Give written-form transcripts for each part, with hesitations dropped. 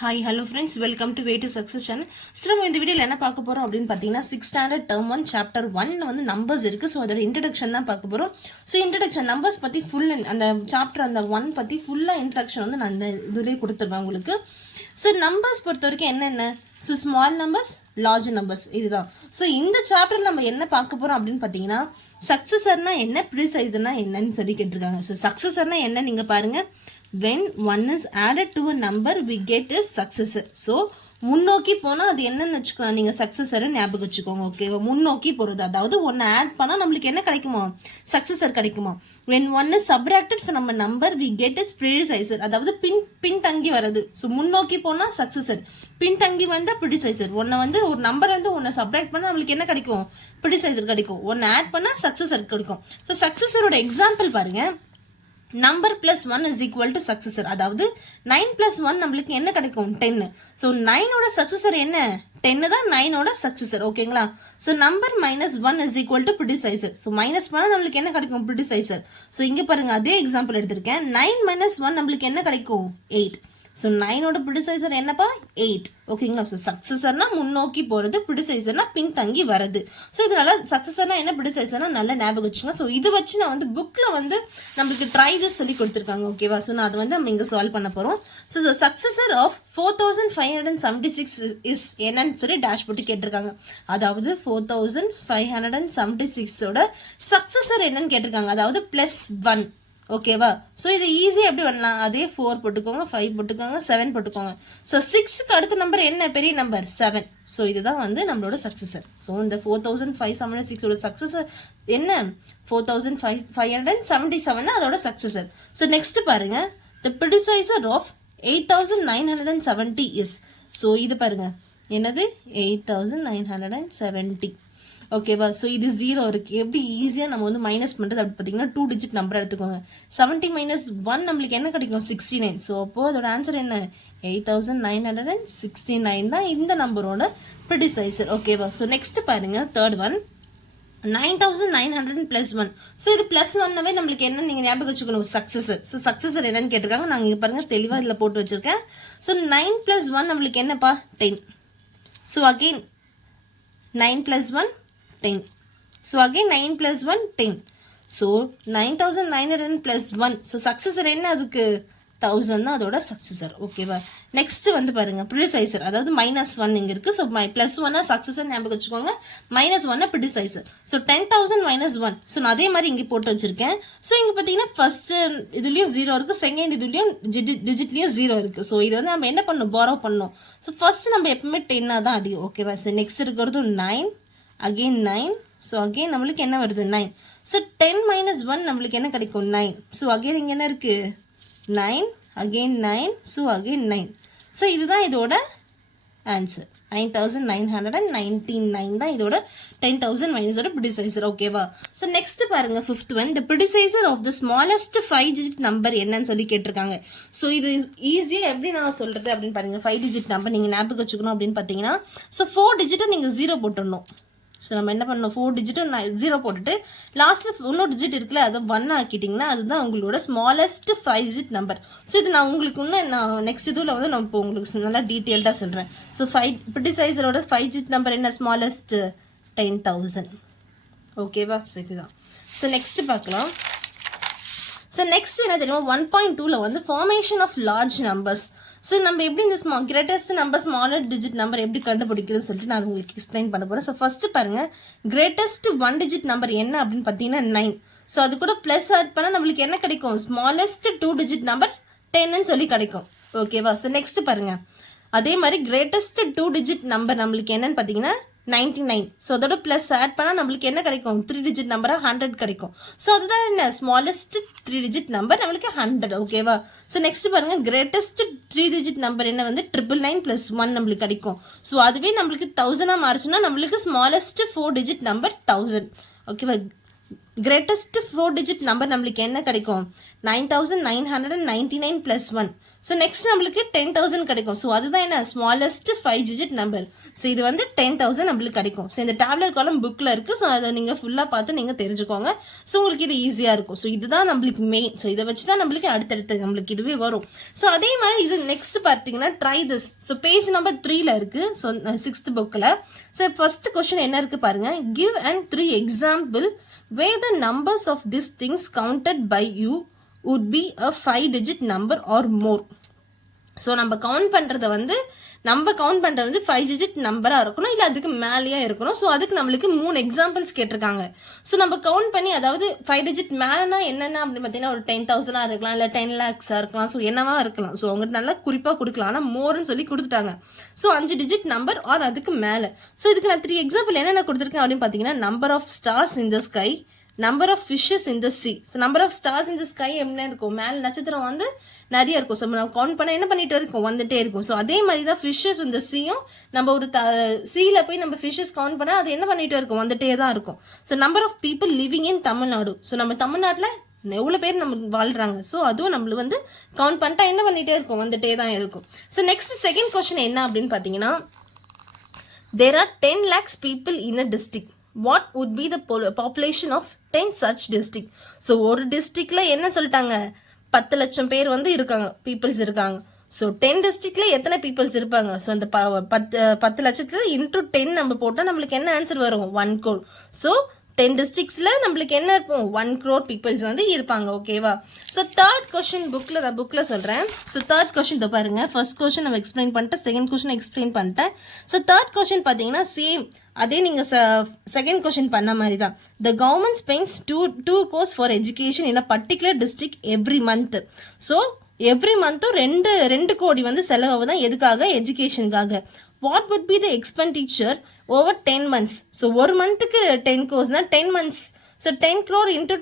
Hi hello friends, welcome to way to success channel. So நம்ம இந்த வீடியோவில் என்ன பார்க்க போகிறோம் அப்படின்னு பார்த்தீங்கன்னா 6th ஸ்டாண்டர்ட் டேர்ம் 1 சாப்டர் 1 வந்து நம்பர்ஸ் இருக்குது. ஸோ அதோட இன்ட்ரடக்ஷன் தான் பார்க்க போகிறோம். ஸோ இன்ட்ரடக்ஷன் நம்பர்ஸ் பற்றி அந்த சாப்டர் அந்த 1 பற்றி ஃபுல்லாக இன்ட்ரடக்ஷன் வந்து நான் இந்த இதுலேயே கொடுத்துருவேன் உங்களுக்கு. ஸோ நம்பர்ஸ் பொறுத்த வரைக்கும் என்னென்ன, so small numbers, large numbers, இதுதான். ஸோ இந்த சாப்டர் நம்ம என்ன பார்க்க போகிறோம் அப்படின்னு பார்த்தீங்கன்னா சக்ஸஸர்னா என்ன, ப்ரிசைஸர்னா என்னன்னு சொல்லி கேட்டிருக்காங்க. ஸோ சக்ஸஸர்னா என்ன நீங்கள் பாருங்கள். when 1 is added to a number we get a successor. so முன்னோக்கி போனால் அது என்னன்னு வச்சுக்கோங்க, நீங்கள் சக்ஸஸரை ஞாபகம் வச்சுக்கோங்க. ஓகேவா, முன்னோக்கி போகிறது, அதாவது ஒன்று ஆட் பண்ணால் நம்மளுக்கு என்ன கிடைக்குமோ, சக்ஸஸர் கிடைக்குமா. when 1 is subtracted from a number we get a predecessor, அதாவது பின்தங்கி வர்றது. ஸோ முன்னோக்கி போனால் சக்ஸஸர், பின்தங்கி வந்தால் ப்ரிடிசைசர். ஒன்றை வந்து ஒரு நம்பர் வந்து ஒன்றை சப்ராக்ட் பண்ணால் நம்மளுக்கு என்ன கிடைக்கும், ப்ரிடிசைசர் கிடைக்கும். ஒன்று ஆட் பண்ணால் சக்ஸஸர் கிடைக்கும். ஸோ சக்ஸஸரோட எக்ஸாம்பிள் பாருங்கள். Number plus 1 is equal to successor, அதாவது 9 பிளஸ் 1 நம்மளுக்கு என்ன கிடைக்கும், 10. ஸோ 9ஓட சக்ஸஸர் என்ன, 10 தான் 9ஓட சக்ஸஸர். ஓகேங்களா. So number minus 1 is equal to predecessor. So minus பண்ணால் நம்மளுக்கு என்ன கிடைக்கும், ப்ரிடிசைசர். ஸோ இங்கே பாருங்கள், அதே எக்ஸாம்பிள் எடுத்திருக்கேன். 9 மைனஸ் 1 நம்மளுக்கு என்ன கிடைக்கும், 8. ஸோ 9ஓட ப்ரிடிசைசர் என்னப்பா, 8. ஓகேங்களா. ஸோ சக்ஸஸர்னா முன்னோக்கி போகிறது, ப்ரிடிசைசர்னா பின்தங்கி வரது. ஸோ இதனால சக்ஸஸர்னா என்ன, ப்ரிடிசைசர்னா நல்லா ஞாபகம் வச்சுக்கோங்க. ஸோ இது வச்சு நான் வந்து புக்கில் வந்து நம்மளுக்கு ட்ரை திஸ் சொல்லி கொடுத்துருக்காங்க. ஓகேவா. ஸோ நான் அதை வந்து நம்ம இங்கே சால்வ் பண்ண போகிறோம். ஸோ சக்ஸஸர் ஆஃப் 4576 இஸ் என்னன்னு சொல்லி டேஷ் போட்டு கேட்டிருக்காங்க. அதாவது 4576ஓட சக்ஸஸர் என்னன்னு கேட்டிருக்காங்க, அதாவது +1. ஓகேவா. ஸோ இது ஈஸியாக எப்படி பண்ணலாம், அதே 4 போட்டுக்கோங்க, 5 போட்டுக்கோங்க, 7 போட்டுக்கோங்க. ஸோ 6க்கு அடுத்த நம்பர் என்ன, பெரிய நம்பர் 7. ஸோ இதுதான் வந்து நம்மளோட சக்ஸஸர். ஸோ இந்த 4576ஓட சக்ஸஸர் என்ன, 4577 தான் அதோட சக்ஸஸர். ஸோ நெக்ஸ்ட் பாருங்க, த ப்ரிடிசைசர் ஆஃப் 8970 இஸ். ஸோ இது பாருங்க, என்னது 8970. ஓகேவா. ஸோ இது 0 இருக்குது. எப்படி ஈஸியாக நம்ம வந்து மைனஸ் பண்ணுறது அப்படி பார்த்தீங்கன்னா 2 டிஜிட் நம்பர் எடுத்துக்கோங்க. 70 மைனஸ் 1 நம்மளுக்கு என்ன கிடைக்கும், 69. ஸோ அப்போது அதோட ஆன்சர் என்ன, 8969 தான் இந்த நம்பரோட ப்ரிடிசைசர். ஓகேவா. ஸோ நெக்ஸ்ட் பாருங்கள், தேர்ட் ஒன் 9900 + 1. ஸோ இது +1னாவே நம்மளுக்கு என்ன நீங்கள் ஞாபகம் வச்சுக்கணும், சக்ஸஸர். ஸோ சக்ஸஸர் என்னன்னு கேட்டிருக்காங்க. நாங்கள் இங்கே பாருங்கள் தெளிவாக இதில் போட்டு வச்சுருக்கேன். ஸோ 9 + 1 நம்மளுக்கு என்னப்பா, 10. So again 9 + 1 10. So again 9 + 1 10. So 9900 + 1. So successor என்ன, அதுக்கு 1000 தான் அதோட சக்ஸஸர். ஓகேவா. நெக்ஸ்ட் வந்து பாருங்க, ப்ரிடிசைசர், அதாவது -1 இங்கே இருக்குது. ஸோ +1 சக்ஸஸர் ஞாபகம் வச்சுக்கோங்க, -1 ப்ரிடிசைசர். ஸோ 10,000 - 1. ஸோ நான் அதே மாதிரி இங்கே போட்டு வச்சுருக்கேன். ஸோ இங்கே பார்த்தீங்கன்னா ஃபர்ஸ்ட் இதுலேயும் 0 இருக்குது, செகண்ட் இதுலேயும் டிஜிட்லேயும் 0 இருக்குது. ஸோ இது வந்து நம்ம என்ன பண்ணணும், பாரோ பண்ணணும். ஸோ ஃபர்ஸ்ட் நம்ம எப்பவுமே 10 தான் அடியும். ஓகேவா. ஸோ நெக்ஸ்ட் இருக்கிறது 9, again 9. ஸோ அகெயின் நம்மளுக்கு என்ன வருது, 9. ஸோ 10 - 1 நம்மளுக்கு என்ன கிடைக்கும், 9. ஸோ அகெயின் இங்கே என்ன இருக்குது, 9, again 9. So again 9. ஸோ இதுதான் இதோட ஆன்சர், 9999 தான் இதோட 10,000 மைனஸோட ப்ரிடிசைசர். ஓகேவா. ஸோ நெக்ஸ்ட் பாருங்க, 5th one, the predecessor of the smallest 5 digit number என்னன்னு சொல்லி கேட்டிருக்காங்க. ஸோ இது ஈஸியாக எப்படி நான் சொல்கிறது அப்படின்னு பாருங்கள். 5 டிஜிட் நம்பர் நீங்கள் ஞாபகம் வச்சுக்கணும் அப்படின்னு பார்த்தீங்கன்னா, ஸோ 4 டிஜிட்டை நீங்கள் 0 போட்டுடணும். ஸோ நம்ம என்ன பண்ணணும், 4 டிஜிட்டும் 0 போட்டுட்டு லாஸ்ட்டில் இன்னொரு டிஜிட் இருக்குல்ல, அதை 1 ஆக்கிட்டிங்கன்னா அதுதான் உங்களோட ஸ்மாலஸ்ட் 5 டிஜிட் நம்பர். ஸோ இது நான் உங்களுக்கு நான் நெக்ஸ்ட் இதில் வந்து நான் இப்போ உங்களுக்கு நல்லா டீட்டெயில்டாக சொல்கிறேன். ஸோ 5 ப்ரிடிசைசரோட 5 டிஜிட் நம்பர் என்ன, ஸ்மாலஸ்ட் 10,000. ஓகேவா. ஸோ இதுதான். ஸோ நெக்ஸ்ட் பார்க்கலாம். ஸோ நெக்ஸ்ட் என்ன தெரியுமா, 1.2ல் வந்து formation of large numbers. So நம்ம எப்படி இந்த greatest number smaller digit number எப்படி கண்டுபிடிக்கிறதுன்னு சொல்லிட்டு நான் உங்களுக்கு எக்ஸ்பிளைன் பண்ண போகிறேன். ஸோ ஃபஸ்ட்டு பாருங்கள், கிரேட்டஸ்ட் 1 டிஜிட் நம்பர் என்ன அப்படின்னு பார்த்தீங்கன்னா 9. ஸோ அது கூட ப்ளஸ் ஆட் பண்ணால் நம்மளுக்கு என்ன கிடைக்கும், ஸ்மாலஸ்ட் 2 டிஜிட் நம்பர் 10ன்னு சொல்லி கிடைக்கும். ஓகேவா. ஸோ நெக்ஸ்ட் பாருங்கள், அதே மாதிரி கிரேட்டஸ்ட் 2 டிஜிட் நம்பர் நம்மளுக்கு என்னன்னு பார்த்தீங்கன்னா 99. ஸோ அதோட ப்ளஸ் ஆட் பண்ணால் நம்மளுக்கு என்ன கிடைக்கும், 3 டிஜிட் நம்பராக 100 கிடைக்கும். ஸோ அதுதான் என்ன, ஸ்மாலஸ்ட் 3 டிஜிட் நம்பர் நம்மளுக்கு 100. ஓகேவா. ஸோ நெக்ஸ்ட் பாருங்கள், கிரேட்டஸ்ட் 3 டிஜிட் நம்பர் என்ன வந்து 999 + 1 நம்மளுக்கு கிடைக்கும். ஸோ அதுவே நம்மளுக்கு 1000 மாறிச்சுன்னா நம்மளுக்கு ஸ்மாலஸ்ட் 4 டிஜிட் நம்பர் 1000. ஓகேவா. கிரேட்டஸ்ட் 4 டிஜிட் நம்பர் நம்மளுக்கு என்ன கிடைக்கும், 9999 + 1. ஸோ நெக்ஸ்ட் நம்மளுக்கு 10,000 கிடைக்கும். ஸோ அதுதான் என்ன ஸ்மாலஸ்ட் 5 டிஜிட் நம்பர். ஸோ இது வந்து 10,000 நம்மளுக்கு கிடைக்கும். ஸோ இந்த டேப்லெட் காலம் புக்கில் இருக்குது. ஸோ அதை நீங்கள் ஃபுல்லாக பார்த்து நீங்கள் தெரிஞ்சுக்கோங்க. ஸோ உங்களுக்கு இது ஈஸியாக இருக்கும். ஸோ இதுதான் நம்மளுக்கு மெயின். ஸோ இதை வச்சு தான் நம்மளுக்கு அடுத்தடுத்து நம்மளுக்கு இதுவே வரும். ஸோ அதே மாதிரி இது நெக்ஸ்ட் பார்த்தீங்கன்னா try this. So page number 3ல இருக்குது. ஸோ 6th புக்கில். ஸோ ஃபர்ஸ்ட் கொஸ்டின் என்ன இருக்குது பாருங்கள். Give and 3 example where the numbers of these things counted by you would be a 5 digit number or more. So நம்ம count பண்ணுறது வந்து 5 digit நம்பராக இருக்கணும், இல்லை அதுக்கு மேலேயே இருக்கணும். ஸோ அதுக்கு நம்மளுக்கு 3 எக்ஸாம்பிள்ஸ் கேட்டிருக்காங்க. ஸோ நம்ம கவுண்ட் பண்ணி, அதாவது 5 டிஜிட் மேலேனா என்னென்ன அப்படின்னு பார்த்தீங்கன்னா ஒரு 10,000 இருக்கலாம், இல்லை 10 lakhs இருக்கலாம். ஸோ என்னவா இருக்கலாம். ஸோ அவங்க நல்லா குறிப்பாக கொடுக்கலாம். ஆனால் மோர்னு சொல்லி கொடுத்துட்டாங்க. ஸோ 5 டிஜிட் நம்பர் ஆர் அதுக்கு மேலே. ஸோ இதுக்கு நான் 3 எக்ஸாம்பிள் என்னென்ன கொடுத்துருக்கேன் அப்படின்னு பார்த்தீங்கன்னா number of stars in the sky, number of fishes in the sea. So number of stars in the sky என்ன இருக்கும், மேலே நட்சத்திரம் வந்து நிறைய இருக்கும். ஸோ நம்ம கவுண்ட் பண்ண என்ன பண்ணிட்டு இருக்கும், வந்துட்டே இருக்கும். ஸோ அதே மாதிரி தான் ஃபிஷ்ஷஸ் இந்த சீயும் நம்ம ஒரு சீல போய் நம்ம ஃபிஷ்ஷஸ் கவுண்ட் பண்ணால் அது என்ன பண்ணிட்டு இருக்கும், வந்துட்டே தான் இருக்கும். So number of people living in Tamil Nadu. So நம்ம தமிழ்நாட்டில் எவ்வளோ பேர் நம்ம வாழ்கிறாங்க. ஸோ அதுவும் நம்மளுக்கு வந்து கவுண்ட் பண்ணிட்டா என்ன பண்ணிகிட்டே இருக்கும், வந்துட்டே தான் இருக்கும். ஸோ நெக்ஸ்ட் செகண்ட் கொஸ்டின் என்ன அப்படின்னு பார்த்தீங்கன்னா there are 10 lakhs people in a district. What would be the population of 10 such district? So ஒரு டிஸ்ட்ரிக்ட்ல என்ன சொல்லிட்டாங்க, 10 லட்சம் பேர் வந்து இருக்காங்க, பீப்புள்ஸ் இருக்காங்க. ஸோ 10 டிஸ்ட்ரிக்ட்ல எத்தனை பீப்புள்ஸ் இருப்பாங்க. ஸோ அந்த 10 லட்சத்துல இன்டூ 10 நம்ம போட்டால் நம்மளுக்கு என்ன ஆன்சர் வரும், 1 crore. ஸோ 10 டிஸ்ட்ரிக்ட்ஸில் நம்மளுக்கு என்ன இருப்போம், 1 crore பீப்புள்ஸ் வந்து இருப்பாங்க. ஓகேவா. ஸோ தேர்ட் கொஸ்டின் புக்கில் சொல்கிறேன். ஸோ தேர்ட் கொஸ்டின் இதை பாருங்கள். ஃபர்ஸ்ட் கொஸ்டின் நம்ம எக்ஸ்பிளைன் பண்ணிட்டேன், செகண்ட் கொஸ்டின் எக்ஸ்பிளைன் பண்ணிட்டேன். ஸோ தேர்ட் கொஸ்டின் பார்த்தீங்கன்னா சேம் அதே நீங்கள் செகண்ட் கொஸ்டின் பண்ண மாதிரி தான். The government spends 2 crores for education in a particular district every month. So every மந்த்தும் 2 கோடி வந்து செலவு தான் எதுக்காக, எஜுகேஷனுக்காக. What would be the expenditure over 10 months. So ஒரு மந்த்துக்கு 10 crores 10 months. So 10 crore into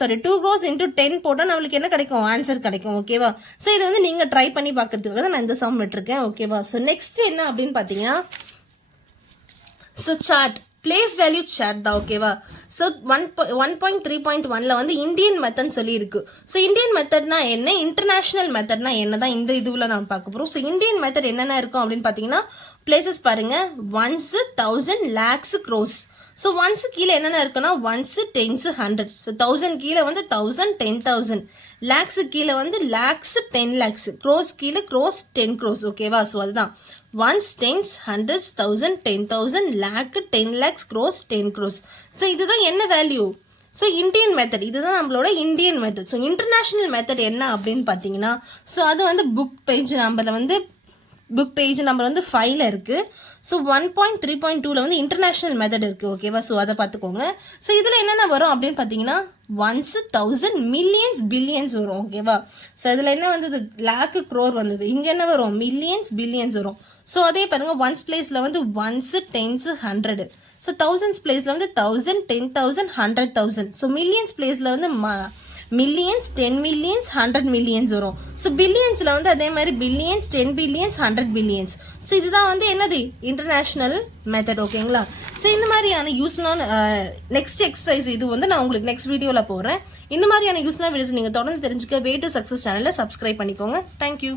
2 crores into 10 போட்டால் நம்மளுக்கு என்ன கிடைக்கும், ஆன்சர் கிடைக்கும். ஓகேவா. ஸோ இது வந்து நீங்கள் ட்ரை பண்ணி பார்க்கறதுக்காக தான் நான் இந்த சம் விட்டுருக்கேன். ஓகேவா. ஸோ நெக்ஸ்ட் என்ன அப்படின்னு பார்த்தீங்கன்னா so chart place value chart தான். ஓகேவா. ஸோ 1.3.1ல வந்து இந்தியன் மெத்தட்னு சொல்லி இருக்கு. ஸோ இந்தியன் மெத்தட்னா என்ன, இன்டர்நேஷனல் மெத்தட்னா என்ன தான் இந்த இதுவில் நம்ம பார்க்க போகிறோம். ஸோ இந்தியன் மெத்தட் என்னென்ன இருக்கும் அப்படின்னு பார்த்தீங்கன்னா பிளேசஸ் பாருங்க, 1s, 1000, lakhs, crores. So 1s கீழே என்னென்ன இருக்குன்னா 1s, 10s, 100. ஸோ 1000 கீழே வந்து 1000, 10,000. lakhs கீழே வந்து lakhs, 10 lakhs. crores கீழே crores, 10 crores. ஓகேவா. ஸோ அதுதான் 1s, 10s, 100s, 1000, 10,000, lakh, 10 lakhs, crores, 10 crores. So இதுதான் என்ன வேல்யூ. ஸோ இந்தியன் மெத்தட் இதுதான் நம்மளோட Indian method. So international method என்ன அப்படின்னு பார்த்தீங்கன்னா ஸோ அது வந்து புக் பேஜ் நம்பர் வந்து 5ல இருக்குது. ஸோ 1.3.2ல வந்து இன்டர்நேஷ்னல் மெத்தட் இருக்குது. ஓகேவா. ஸோ அதை பார்த்துக்கோங்க. ஸோ இதில் என்னென்ன வரும் அப்படின்னு பார்த்தீங்கன்னா 1s, 1000, millions, billions வரும். ஓகேவா. ஸோ இதில் என்ன வந்தது, lakh, crore வந்தது. இங்கே என்ன வரும், millions, billions வரும். ஸோ அதே பாருங்கள், 1s பிளேஸில் வந்து 1s, 10s, 100. ஸோ 1000s பிளேஸில் வந்து 1000, 10,000, 100,000. ஸோ millions பிளேஸில் வந்து millions, 10 millions, 100 millions வரும். ஸோ பில்லியன்ஸில் வந்து அதே மாதிரி billions, 10 billions, 100 billions. ஸோ இதுதான் வந்து என்னது, இன்டர்நேஷ்னல் மெத்தட். ஓகேங்களா. ஸோ இந்த மாதிரியான யூஸ்ஃபுல்லான நெக்ஸ்ட் எக்ஸசைஸ் இது வந்து நான் உங்களுக்கு நெக்ஸ்ட் வீடியோவில் போடுறேன். இந்த மாதிரியான யூஸ்ஃபுல்லான வீடியோஸ் நீங்கள் தொடர்ந்து தெரிஞ்சுக்க வே டு சக்ஸஸ் சேனலை சப்ஸ்கிரைப் பண்ணிக்கோங்க. தேங்க்யூ.